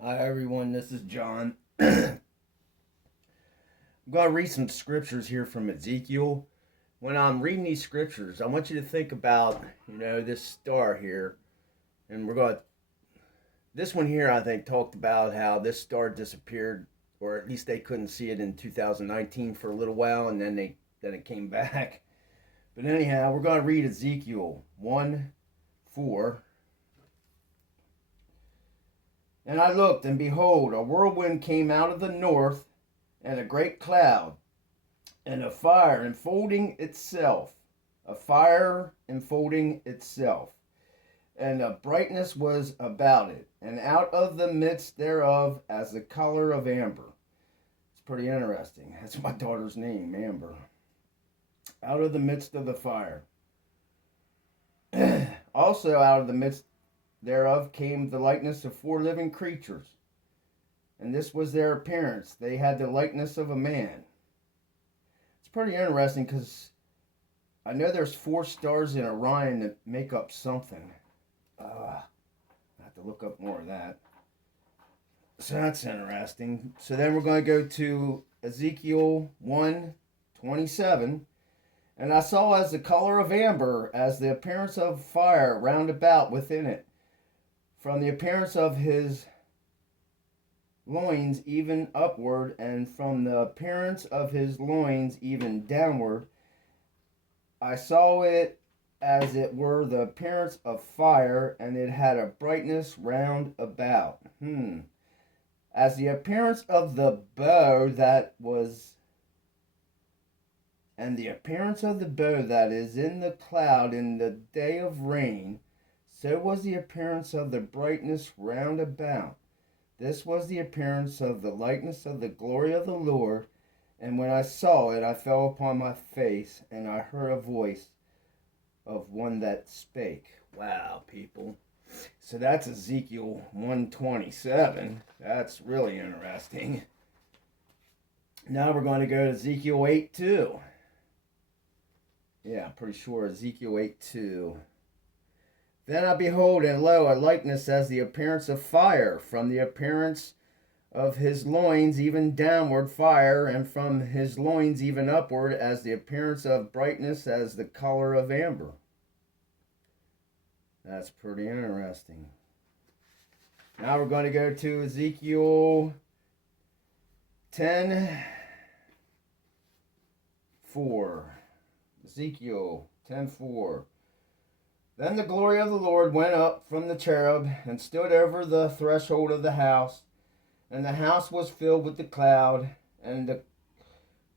Hi everyone, this is John. I'm going to read some scriptures here from Ezekiel. When I'm reading these scriptures, I want you to think about, this star here. And this one here, I think, talked about how this star disappeared, or at least they couldn't see it in 2019 for a little while, and then it came back. But anyhow, we're going to read Ezekiel 1:4. And I looked, and behold, a whirlwind came out of the north, and a great cloud, and a fire enfolding itself. A fire enfolding itself. And a brightness was about it, and out of the midst thereof as the color of amber. It's pretty interesting. That's my daughter's name, Amber. Out of the midst of the fire. Also out of the midst thereof came the likeness of 4 living creatures. And this was their appearance. They had the likeness of a man. It's pretty interesting because I know there's 4 stars in Orion that make up something. I have to look up more of that. So that's interesting. So then we're going to go to Ezekiel 1:27. And I saw as the color of amber, as the appearance of fire round about within it, from the appearance of his loins even upward, and from the appearance of his loins even downward. I saw it as it were the appearance of fire, and it had a brightness round about. As the appearance of the bow that was, and the appearance of the bow that is in the cloud in the day of rain, so was the appearance of the brightness round about. This was the appearance of the likeness of the glory of the Lord. And when I saw it, I fell upon my face, and I heard a voice of one that spake. Wow, people. So that's Ezekiel 1:27. That's really interesting. Now we're going to go to Ezekiel 8:2. Yeah, I'm pretty sure Ezekiel 8:2. Then I behold, and lo, a likeness as the appearance of fire, from the appearance of his loins even downward fire, and from his loins even upward as the appearance of brightness as the color of amber. That's pretty interesting. Now we're going to go to Ezekiel 10:4. Ezekiel 10:4. Then the glory of the Lord went up from the cherub and stood over the threshold of the house, and the house was filled with the cloud, and the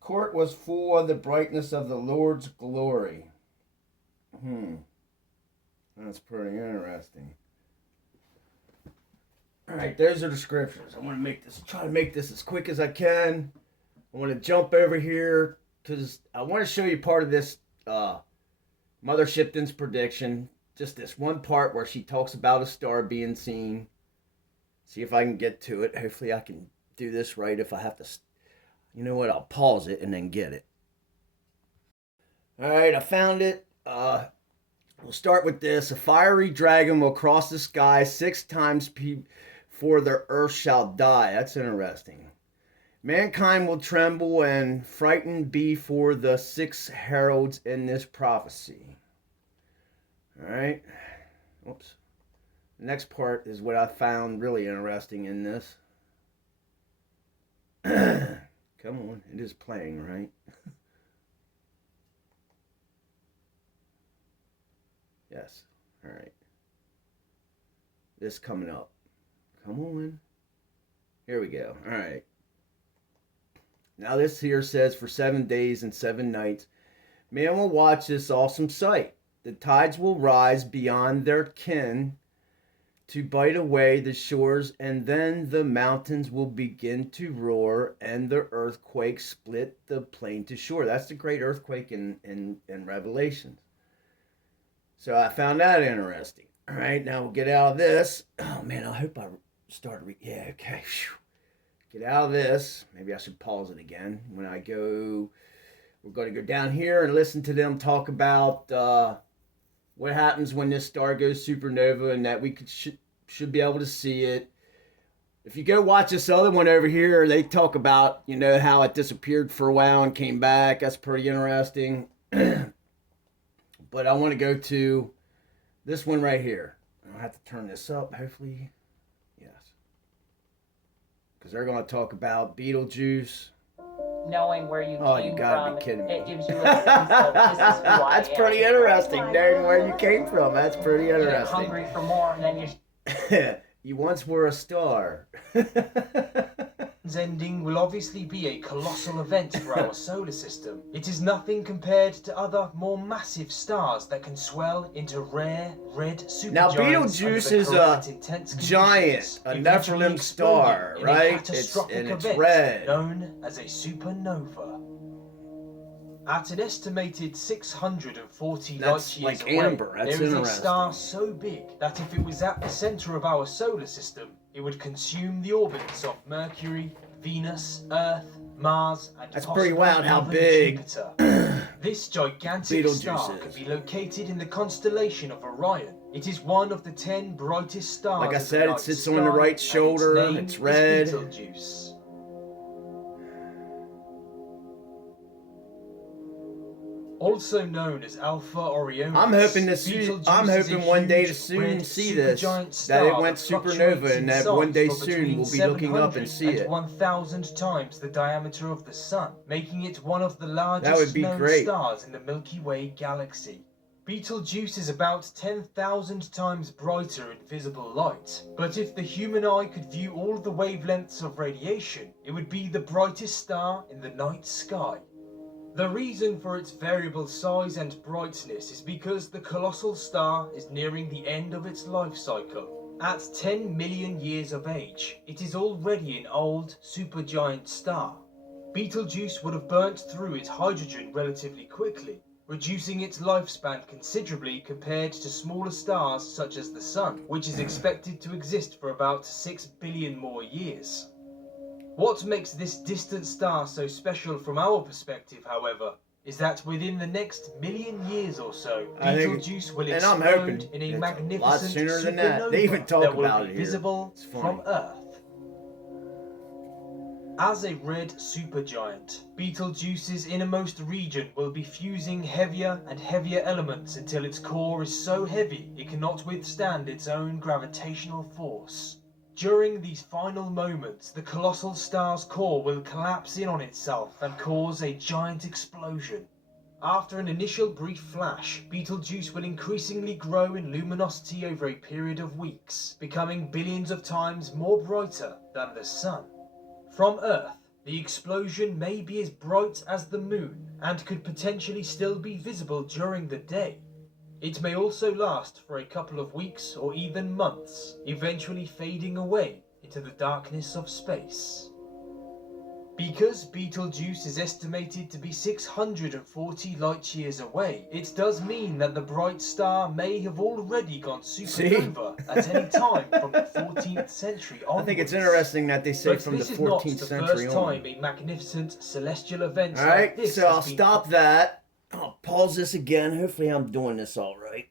court was full of the brightness of the Lord's glory. That's pretty interesting. All right, those are the scriptures. I want to try to make this as quick as I can. I want to jump over here because I want to show you part of this Mother Shipton's prediction. Just this one part where she talks about a star being seen. See if I can get to it. Hopefully I can do this right. If I have to, you know what, I'll pause it and then get it. All right, I found it. We'll start with this. A fiery dragon will cross the sky 6 times before the earth shall die. That's interesting. Mankind will tremble and frightened be for the 6 heralds in this prophecy. All right. Oops. The next part is what I found really interesting in this. Come on. It is playing, right? Yes. All right. This coming up. Come on. Here we go. All right. Now this here says for 7 days and 7 nights, man will watch this awesome sight. The tides will rise beyond their ken to bite away the shores, and then the mountains will begin to roar, and the earthquake split the plain to shore. That's the great earthquake in Revelations. So I found that interesting. All right, now we'll get out of this. Oh man, I hope I started. Yeah, okay. Whew. Get out of this. Maybe I should pause it again. When I go, we're going to go down here and listen to them talk about what happens when this star goes supernova, and that we should be able to see it. If you go watch this other one over here, they talk about, how it disappeared for a while and came back. That's pretty interesting. But I want to go to this one right here. I'll have to turn this up, hopefully. Yes. Because they're going to talk about Betelgeuse. Knowing where you came Oh, you gotta from, be kidding me. it gives you a sense of this is who I That's am. pretty interesting, knowing where you came from. That's pretty You get interesting. hungry for more, and then you're You once were a star. Ending will obviously be a colossal event for our solar system. It is nothing compared to other, more massive stars that can swell into rare, red supergiants. Now, Betelgeuse is a giant, a Nephilim star, right? It's red. Known as a supernova. At an estimated 640 That's light years like away, amber. That's there is a interesting. star so big that if it was at the center of our solar system, it would consume the orbits of Mercury, Venus, Earth, Mars, and That's possibly pretty wild how even big Jupiter. This gigantic Betelgeuse star is. can be located in the constellation of Orion. It is one of the 10 brightest stars. Like I of the said, it night sits on the sky, right and shoulder, its name it's is red. Betelgeuse. Also known as Alpha Orionis. I'm hoping Betelgeuse is a one day to huge soon red see this, supergiant that star it went supernova, fluctuates in and that size one day for soon between we'll be looking up and 700 see it. 1,000 times the diameter of the Sun, making it one of the largest That would be known great. stars in the Milky Way galaxy. Betelgeuse is about 10,000 times brighter in visible light, but if the human eye could view all the wavelengths of radiation, it would be the brightest star in the night sky. The reason for its variable size and brightness is because the colossal star is nearing the end of its life cycle. At 10 million years of age, it is already an old supergiant star. Betelgeuse would have burnt through its hydrogen relatively quickly, reducing its lifespan considerably compared to smaller stars such as the Sun, which is expected to exist for about 6 billion more years. What makes this distant star so special from our perspective, however, is that within the next million years or so, Betelgeuse will explode in a magnificent supernova They even talk that will about be it here. visible It's funny. from Earth. As a red supergiant, Betelgeuse's innermost region will be fusing heavier and heavier elements until its core is so heavy it cannot withstand its own gravitational force. During these final moments, the colossal star's core will collapse in on itself and cause a giant explosion. After an initial brief flash, Betelgeuse will increasingly grow in luminosity over a period of weeks, becoming billions of times more brighter than the Sun. From Earth, the explosion may be as bright as the moon and could potentially still be visible during the day. It may also last for a couple of weeks or even months, eventually fading away into the darkness of space. Because Betelgeuse is estimated to be 640 light years away, it does mean that the bright star may have already gone supernova at any time from the 14th century onwards. I think it's interesting that they say But from the this is 14th not the century first on. time a magnificent celestial event Alright, like this so has I'll been stop that. I'll pause this again. Hopefully I'm doing this all right.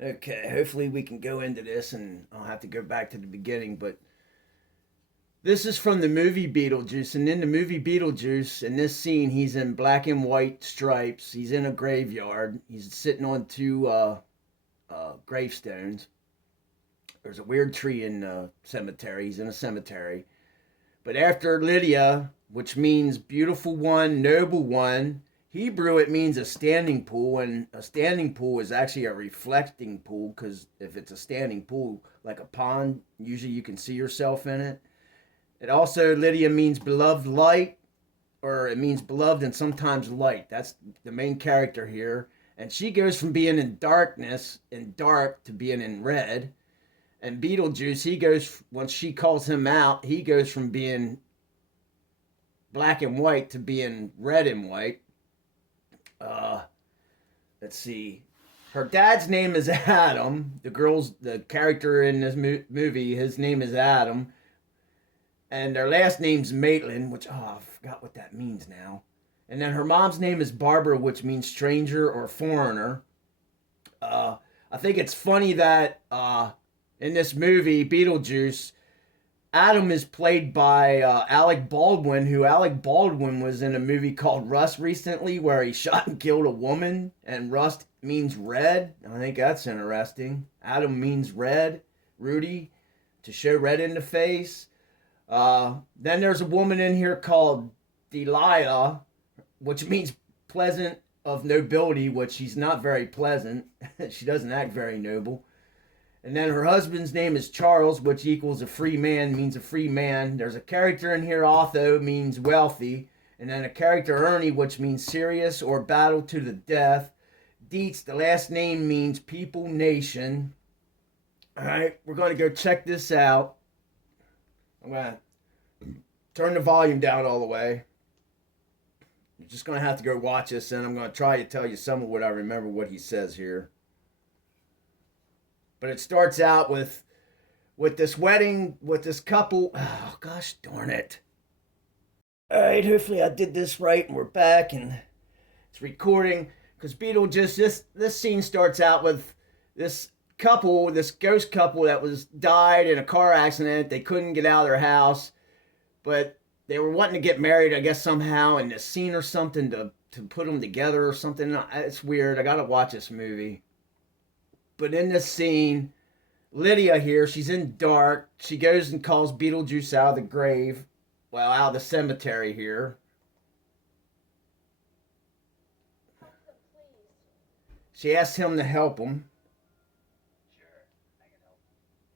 Okay, hopefully we can go into this, and I'll have to go back to the beginning, but this is from the movie Beetlejuice, and in the movie Beetlejuice, in this scene, he's in black and white stripes. He's in a graveyard. He's sitting on two gravestones. There's a weird tree in the cemetery. He's in a cemetery. But after Lydia, which means beautiful one, noble one, Hebrew, it means a standing pool, and a standing pool is actually a reflecting pool, because if it's a standing pool, like a pond, usually you can see yourself in it. It also, Lydia means beloved light, or it means beloved and sometimes light. That's the main character here. And she goes from being in darkness, in dark, to being in red. And Beetlejuice, he goes, once she calls him out, he goes from being black and white to being red and white. Let's see. Her dad's name is Adam. The character in this movie, his name is Adam. And their last name's Maitland, which, I forgot what that means now. And then her mom's name is Barbara, which means stranger or foreigner. I think it's funny that in this movie, Beetlejuice, Adam is played by Alec Baldwin, who Alec Baldwin was in a movie called Rust recently where he shot and killed a woman, and rust means red. I think that's interesting. Adam means red, Rudy, to show red in the face. Then there's a woman in here called Delilah, which means pleasant of nobility, which she's not very pleasant. She doesn't act very noble. And then her husband's name is Charles, which equals a free man, means a free man. There's a character in here, Otho, means wealthy. And then a character, Ernie, which means serious or battle to the death. Dietz, the last name, means people, nation. All right, we're going to go check this out. I'm going to turn the volume down all the way. You're just going to have to go watch this, and I'm going to try to tell you some of what I remember what he says here. But it starts out with this wedding, with this couple. Oh, gosh darn it. All right, hopefully I did this right, and we're back, and it's recording. Because Beetlejuice, this scene starts out with this couple, this ghost couple that died in a car accident. They couldn't get out of their house, but they were wanting to get married, I guess, somehow in this scene or something to put them together or something. It's weird. I got to watch this movie. But in this scene, Lydia here, she's in dark. She goes and calls Beetlejuice out of the grave. Well, out of the cemetery here. She asks him to help him.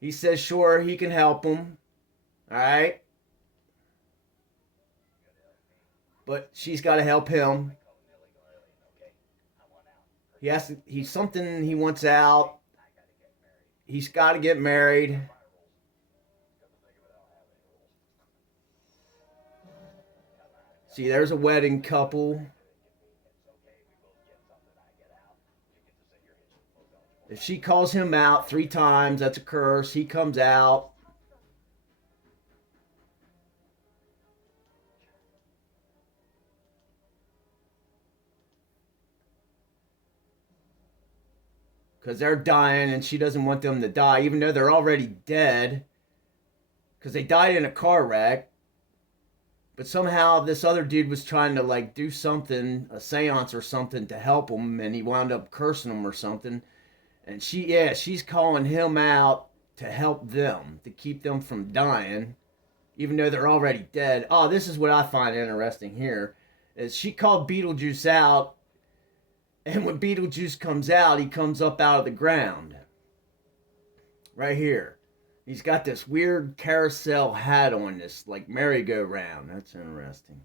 He says, sure, he can help him. All right. But she's got to help him. He's something he wants out. He's got to get married. See, there's a wedding couple. If she calls him out 3 times, that's a curse. He comes out. Because they're dying and she doesn't want them to die, even though they're already dead. Because they died in a car wreck. But somehow this other dude was trying to like do something, a seance or something to help them, and he wound up cursing them or something. And she's calling him out to help them, to keep them from dying, even though they're already dead. Oh, this is what I find interesting here, is she called Beetlejuice out, and when Beetlejuice comes out, he comes up out of the ground. Right here. He's got this weird carousel hat on, this like merry-go-round. That's interesting.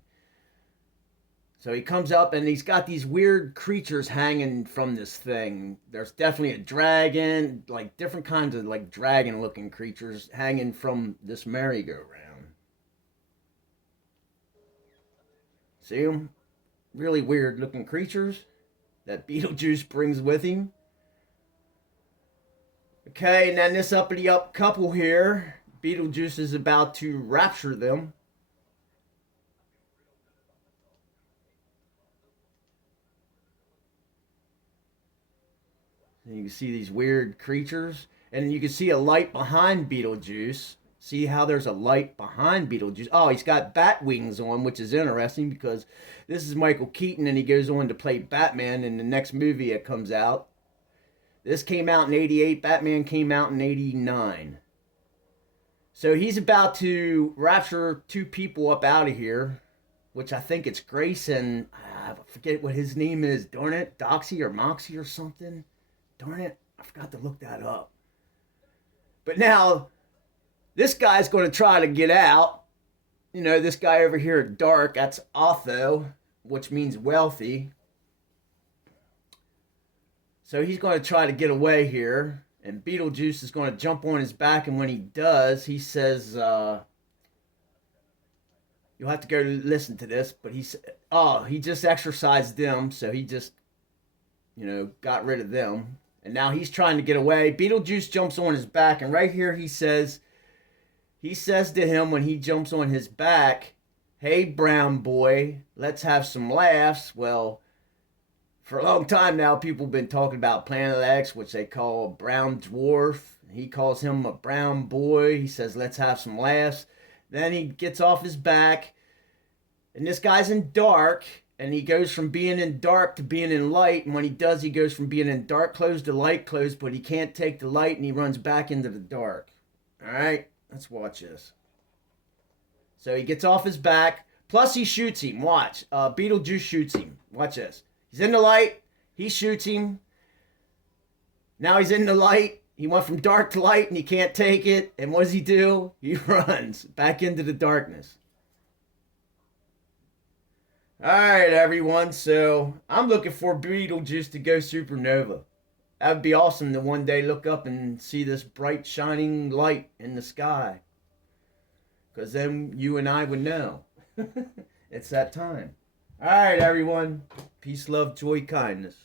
So he comes up and he's got these weird creatures hanging from this thing. There's definitely a dragon, like different kinds of like dragon-looking creatures hanging from this merry-go-round. See them? Really weird-looking creatures that Beetlejuice brings with him. Okay, and then this uppity-up couple here, Beetlejuice is about to rapture them. And you can see these weird creatures. And you can see a light behind Beetlejuice. See how there's a light behind Beetlejuice? Oh, he's got bat wings on, which is interesting because this is Michael Keaton and he goes on to play Batman in the next movie that comes out. This came out in 88. Batman came out in 89. So he's about to rapture 2 people up out of here, which I think it's Grace and I forget what his name is. Darn it. Doxy or Moxie or something. Darn it. I forgot to look that up. But now, this guy's going to try to get out. You know, this guy over here, Dark, that's Otho, which means wealthy. So he's going to try to get away here. And Beetlejuice is going to jump on his back. And when he does, he says, you'll have to go listen to this. But he just exorcised them. So he just, got rid of them. And now he's trying to get away. Beetlejuice jumps on his back. And right here he says to him when he jumps on his back, hey, brown boy, let's have some laughs. Well, for a long time now, people have been talking about Planet X, which they call Brown Dwarf. He calls him a brown boy. He says, let's have some laughs. Then he gets off his back, and this guy's in dark, and he goes from being in dark to being in light. And when he does, he goes from being in dark clothes to light clothes, but he can't take the light, and he runs back into the dark. All right, let's watch this. So he gets off his back. Plus, he shoots him. Watch. Betelgeuse shoots him. Watch this. He's in the light. He shoots him. Now he's in the light. He went from dark to light, and he can't take it. And what does he do? He runs back into the darkness. All right, everyone. So I'm looking for Betelgeuse to go supernova. That would be awesome to one day look up and see this bright, shining light in the sky. Because then you and I would know. It's that time. All right, everyone. Peace, love, joy, kindness.